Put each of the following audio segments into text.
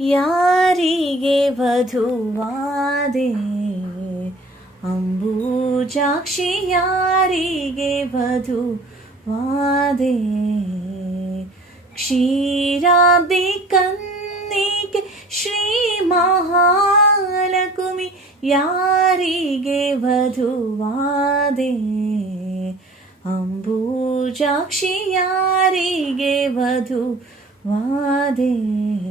ಯಾರಿಗೆ ವಧುವಾದೆ? ಅಂಬೂಜಾಕ್ಷಿ ಯಾರಿಗೆ ವಧುವಾದೆ? ಕ್ಷೀರಾಬ್ದಿ ಕನ್ನಿಗೆ ಶ್ರೀ ಮಹಾಲಕುಮಿ ಯಾರಿಗೆ ವಧುವಾದೆ? ಅಂಬೂಜಾಕ್ಷಿ ಯಾರಿಗೆ ವಧುವಾದೆ?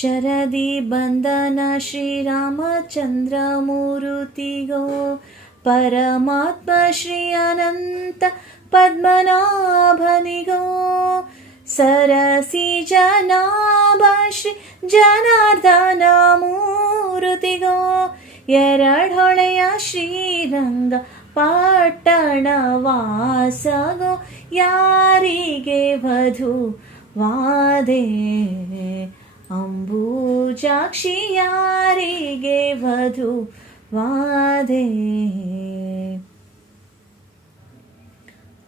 ಶರದಿ ಬಂಧನ ಶ್ರೀರಾಮಚಂದ್ರ ಮೂರುತಿಗೋ, ಪರಮಾತ್ಮ ಶ್ರೀ ಅನಂತ ಪದ್ಮನಾಭನಿಗೋ, ಸರಸಿ ಜನಾಭ ಶ್ರೀ ಜನಾರ್ದನ ಮೂರುತಿಗೋ, ಎರಡೊಳೆಯ ಶ್ರೀರಂಗ ಪಟ್ಟಣ ವಾಸಗೋ, ಯಾರಿಗೆ ವಧು ವಾದೆ? ಅಂಬೂಜಾಕ್ಷಿ ಯಾರಿಗೆ ವಧು ವಾದೆ.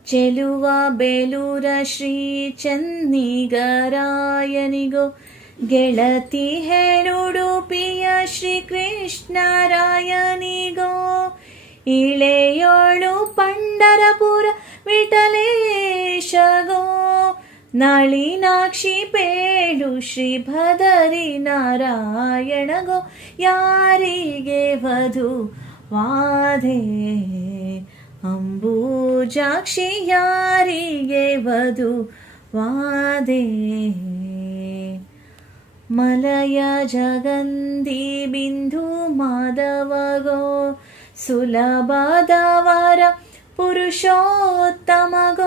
ಚೆಲುವ ಬೇಲೂರ ಶ್ರೀ ಚನ್ನಿಗರಾಯನಿಗೋ, ಗೆಳತಿ ಹೇಳುಡುಪಿಯ ಶ್ರೀ ಕೃಷ್ಣರಾಯನಿಗೋ, ಇಳೆಯೋಳು ಪಂಡರಪುರ ವಿಠಲೇಶಗೋ. ನಳಿನಾಕ್ಷಿ ಪೇಡು ಶ್ರೀ ಭದರಿ ನಾರಾಯಣಗೋ ಯಾರಿಗೆ ವಧು? ವಾಧೆ ಅಂಬೂಜಾಕ್ಷಿ ಯಾರಿಗೆ ವಧು? ವಾದೆ ಮಲಯ ಜಗಂದಿ ಬಿಂದು ಮಾಧವಗೋ ಸುಲಭದವರ ಪುರುಷೋತ್ತಮಗೋ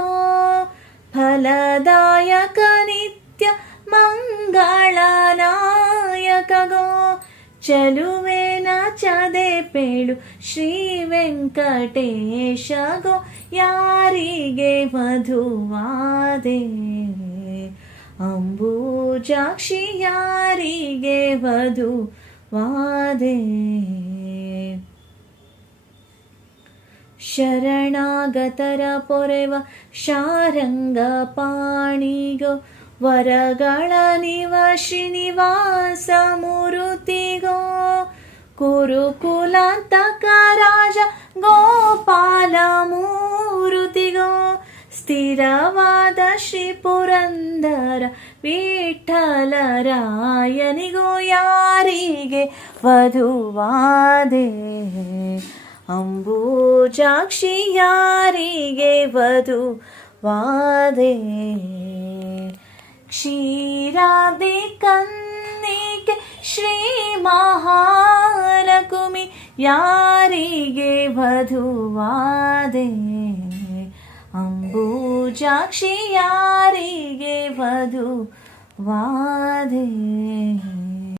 ಫಲದಾಯಕ ನಿತ್ಯ ಮಂಗಳನಾಯಕಗೋ. ಚಲುವೆ ನಾಚದೆ ಪೇಳು ಶ್ರೀ ವೆಂಕಟೇಶಗೋ. ಯಾರಿಗೆ ವಧುವಾದೆ? ಅಂಬೂಜಾಕ್ಷಿ ಯಾರಿಗೆ ವಧು ವಾದೆ ಶರಣಾಗತರ ಪೊರೆವ ಶಾರಂಗ ಪಾಣಿಗೋ, ವರಗಳ ನಿವ ಶ್ರೀನಿವಾಸ ಮುರುತಿಗೋ, ಕುರುಕುಲಾಂತಕ ರಾಜ ಗೋಪಾಲ ಮೂರುತಿಗೋ, ಸ್ಥಿರವಾದ ಶ್ರೀ ಪುರಂದರ ವಿಠಲರಾಯನಿಗೋ ಯಾರಿಗೆ ವಧುವಾದೆ? ಅಂಬೂಜಾಕ್ಷಿ ಯಾರಿಗೆ ವಧು ವಾದೆ ಕ್ಷೀರಾದಿ ಕನ್ನಿಗೆ ಶ್ರೀ ಮಹಾಲಕುಮಿ ಯಾರಿಗೆ ವಧುವಾದೆ? ಅಂಬೂಜಾಕ್ಷಿ ಯಾರಿಗೆ ವಧು ವಾದೆ